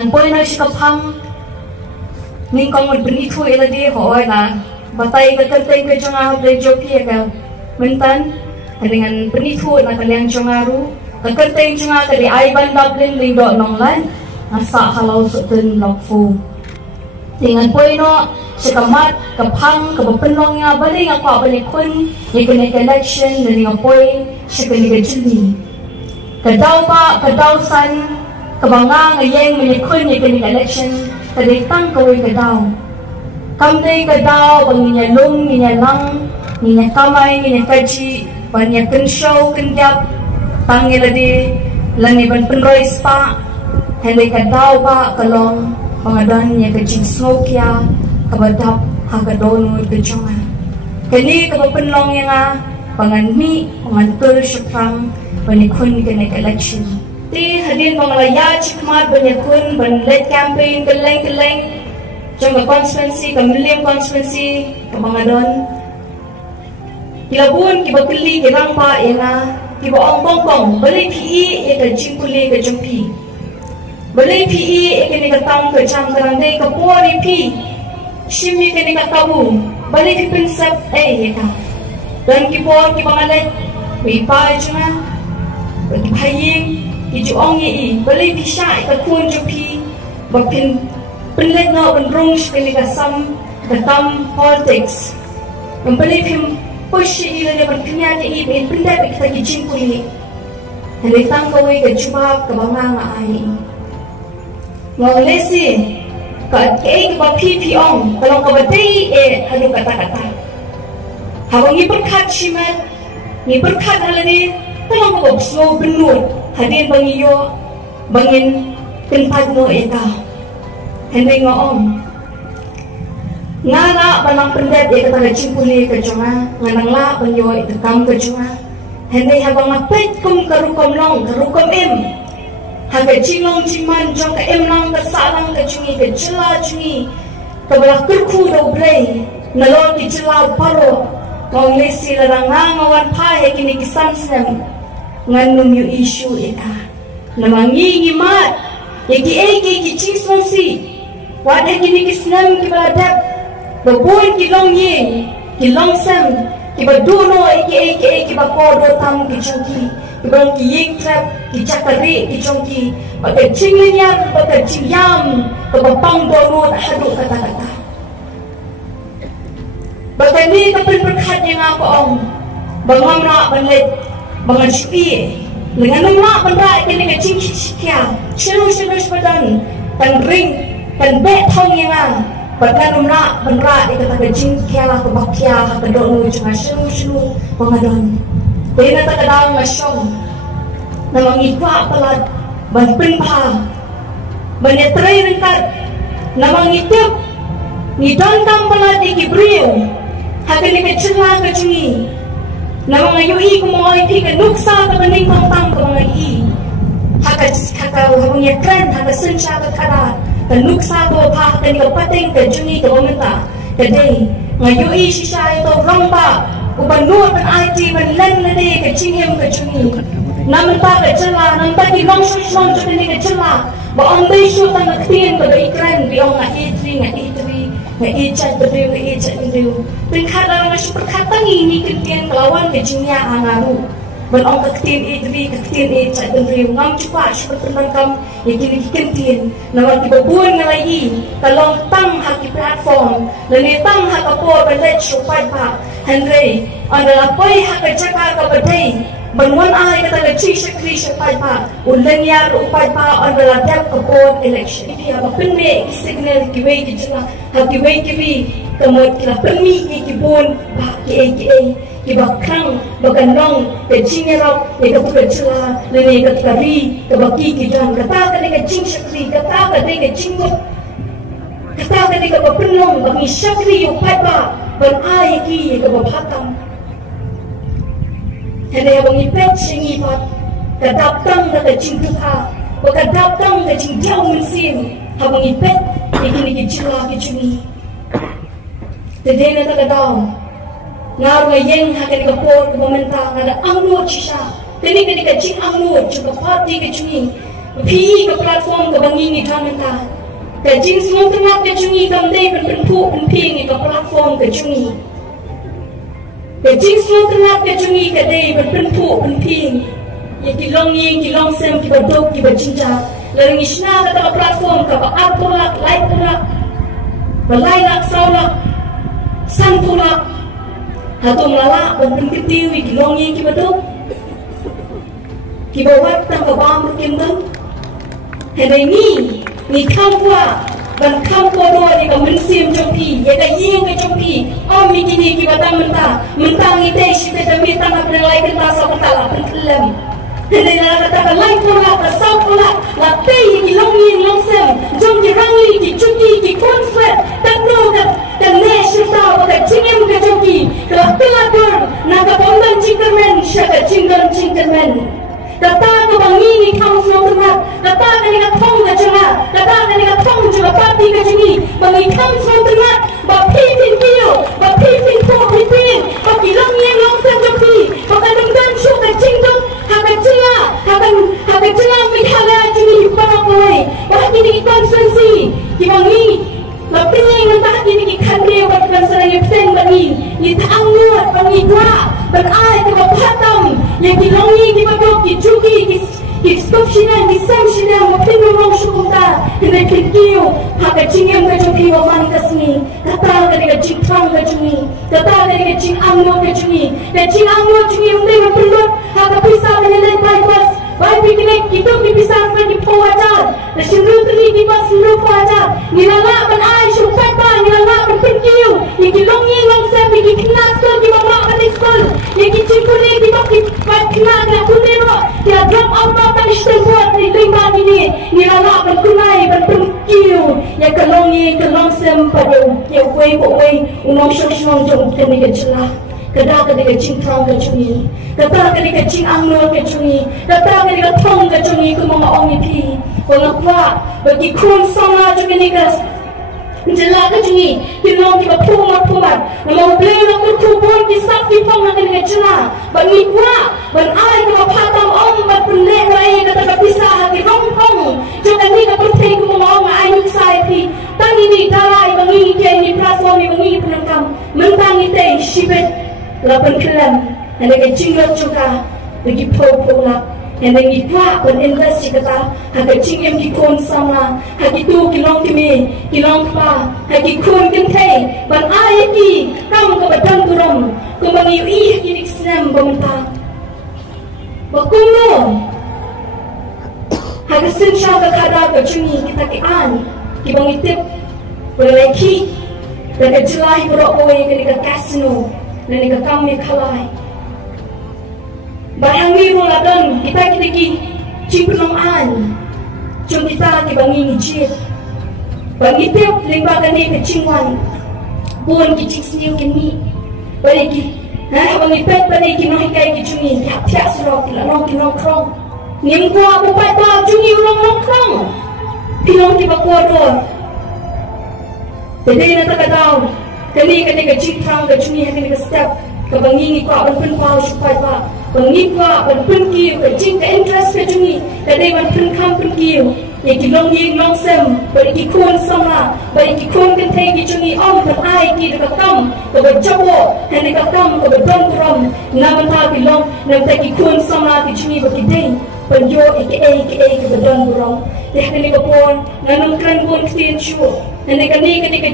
Poin na siya kapang ning kong magbenito ila di hoy na batay katertay ko jung ah play jockey ka mentan dengan benito na kaliang jungaru katertay jung ah kadi ai ban dublin ling do nonglan asa halau sutun lokfu dengan poin no siya kamat kapang kabapenong nga bali nga kwa bali kun ni election dengan poin siya kani gajili kadaw pa kadaw san kabanga ngayeng menyekun ni kini election kaditang kawai kadaw kamday kadaw banginya lung nginya lang nginya kamay nginya kaji banya kenshaw kenjap tangila di langi ban penroy spa henday kadaw pa kalong pangadan niya kajing snokya kabadap hagadono kajunga kani kabapenlong nga panganmi pangantul syukrang menyekun ni kini election ti hadin pangalaya chikmat banyakun banlet campaign keleng jangka constituency kamiliam constituency kamangadon kilabun kibakili kirang pa ina kiba ong pongpong balay PE ika jingpuli ka jumpi balay PE ika nikatang ka jam karanday kapori P shimi ka nikatabu balay pipinsap ika dan kibor kibangalet wipa junga bagipaying ijuong yi balay pisha ikakun jupi bapin penlet na benrung sekali kasam datam politics balay pim push ila na berkenyanya i ben pendet kita gijing puli hendak kawai kejuba kebangga ngai ngolesi ka ke ba pp ong kalau ka batei hanu kata-kata hawang ni berkat shimat ni berkat halani tolong ko slow benur hadin bangiyo bangin tempat no eta henday ngoong ngara banang pendet ya kata cimpuli ke jonga nganang la bangiyo itu kam ke jonga henday habang ngapet kum karukom long karukom em haga cingong ciman jong ke em lang ke salang ke jungi ke jela jungi ke belah kerku do blay nalon di jela paro ngong lesi larang ngawan pahe kini kisan senam nganung yu isu ita namangi ngimat yaki eki chisonsi wada kini kisnam kibaladap babun kilong ying kilong sam kibaduno eki bakodo tam kichongki kibang kiying trap kichakari kichongki baga chinglinyar baga chingyam kabapang dono hadu kata-kata baga ni kapin berkat yang apa om bangamra banlet bangan syu'i dengan nama benda kini kecing sikia seru sepadan dan ring dan bet thong yang bahkan nama benda ikut kecing kia kebakia kedonu cuma seru pengadon bina tak kadang masyong nama ngikwa pelat ban penpa banetrai rengkat nama ngitip ngidantang pelat ikibriu hakan dikecela kecingi nama ngayui kumoy ti ka nuksa ka baning pangtang ka mga i haka habangya kran haka sensya ka kara ka nuksa ko pa ka ni ka pating ka jungi ka bumenta kaday ngayui sisya ito rongpa upanuot ang IT manlan na day ka chingim ka jungi naman pa ka jala nang tagi long shong ka ni ka jala baong bay shoot ang naktiin ka ba ikran biyong nga itri nga icat berdiri icat berdiri pengkadang masih perkataan ini ketian lawan kejinya angaru berong ketin idri ketin icat berdiri ngam cepat seperti penangkam yang kini ketian nama dibabuan ngalai kalau tang haki platform dan tang hakapo belet supaya pak Henry adalah poi hakajaka kabadai Banwan ay katalachi sakri supaya pak ulanyar upay pa adalah dap kapot election iya bapende signal kiway kijala hakiway kiwi kamot kila permi ikibun baki kibakrang baganong kajingerok ikapukajala lene katkari kabaki kijan kata ka jing sakri kata ka jingot kata ka bapenong bagi sakri upay pa ban ay ki kabapatang hendak abang ipet sengipat kadaptang na kajingtuka wakadaptang na jingjaw mensim abang ipet ikini kijila kijungi tadena takadaw ngaru ngayeng hakan kapor kumamenta ngada angno chisha tani kani kajing angno juga pati kijungi Pi ke platform ke bangi ni tanta. Ke jing semua tengah ke cungi kamdai penpu penping ke platform ke cungi. Ke jing semua tengah ke cungi ke dai penpu penping. Ye kilong sem ki badok ki bajinja. Lalu isna ke platform ke art pula, light pula. Balai nak saulak, san pula. Hatung lala penpentiwi kilong ki badok. Ki bawat tang ke bam kimdang. Hendak ni kampua dan kampua doa di kemensim jompi, ya kayeng ke jompi. Om mikini kita mentah ni teh kita demi tanah penelai kita sabutala pentelam. Hendak nak katakan lain pula, kesal pula, latih kilongi longsem, jom dirangi, dicuci, dikonslet, tak perlu dan nasional pada cingem ke jompi. Kalau pelabur, nak kebondan cingkermen, syaka cingkermen. Kata ke bangi ni kamu semua tengah. Kata ke ni katong ke cengah. Kata ke ni katong juga pati ke cengi. Bangi kamu semua tengah. Bapipin kiyo. Bapipin po pipin. Bakilang yang langsung jopi. Bakadung dan syuk ke cingdung. Haka celah mikhala cengi. Panapawai. Bahagi ni konsensi. Ki bangi. Bapilih ngentah kini ki kandil. Bakilan seraya peteng bangi. Ni taangut bangi dua. Berai ke bapatam. Yang kilongi di badok ki jugi ki stopsina di samsina mungkin memang syukuta kena kikiu haka cingem ke joki waman kasni kata ke cing trang ke jungi kata ke cing angno ke jungi ke cing angno jungi unde berpeluk haka pisah menilai bypass baik piknik kita dipisah ke di pawajar dan sindut ni di pas sindut pawajar nilala ban ai syukai pa nilala ban kikiu yang kilongi langsung pergi kenas ke di bawah ke sekolah yang cing kuning di bawah kena kunero dia drop out mata istimewa di lingkungan ini nilala berkunai berpengkiu ya kelongi kelongsem pada ya wei unong syong jom kena celah kada kena cingkrang ke cungi kada kena cing angno ke cungi kada kena thong ke cungi ke mga ongi pi pengapa bagi kun sama juga ni kas jelah ke cungi kilong kita pumat nama beli nak kubur kisah pipang nak kena celah bagi kuat ban ai ke patam om bat pendek rai kata berpisah hati rongkong juga ni ke pertai ke mga ai sai pi tang ini darai bangi ke ini platform bangi penangkam mentang ite shibet lapan kelam ada ke cinglot juga lagi pola yang lagi kuat ban invest kata hak cingem ki kon sama hak itu kilong kimi kilong pa hak kun kentai ban ai ki kam ke badan turam kumangi ih ki Islam bangta bakumo hak sensya ke kada ke cungi kita ki an ki bangitip berlaki dan ke jelai berok oi ke kasino dan ke kami kalai bayang ni ruladan kita ki cingpenong an cum kita ki bangi ngicit bangitip limbagan ni ke cingwan pun ki cing sniu kini bari ki bangipet bari ki noh kai ki cungi ki hapya surok ki lanong ki nong krong nim kwa bu pai pa cungi ulong nong krong pilong ki bakwa do tede na ta daw kani ke cingtrang ke cungi ha ke step ke bangi ni kwa ban pen pa supai pa bangi kwa ban pen ki ke cing ke interest ke cungi tede ban pen kam pen ki ye ki long ying long sem bari ki kun sama bari ki kun kan thai ki chungi om ban ai ki ka kam ko ba jabo hene ka kam ko ba don ram na ban ta ki long nam ta ki kun sama ki chungi ba ki dei ban yo ke ba don ram de hene ka pon na nang kran bon tin chu hene ka ni ka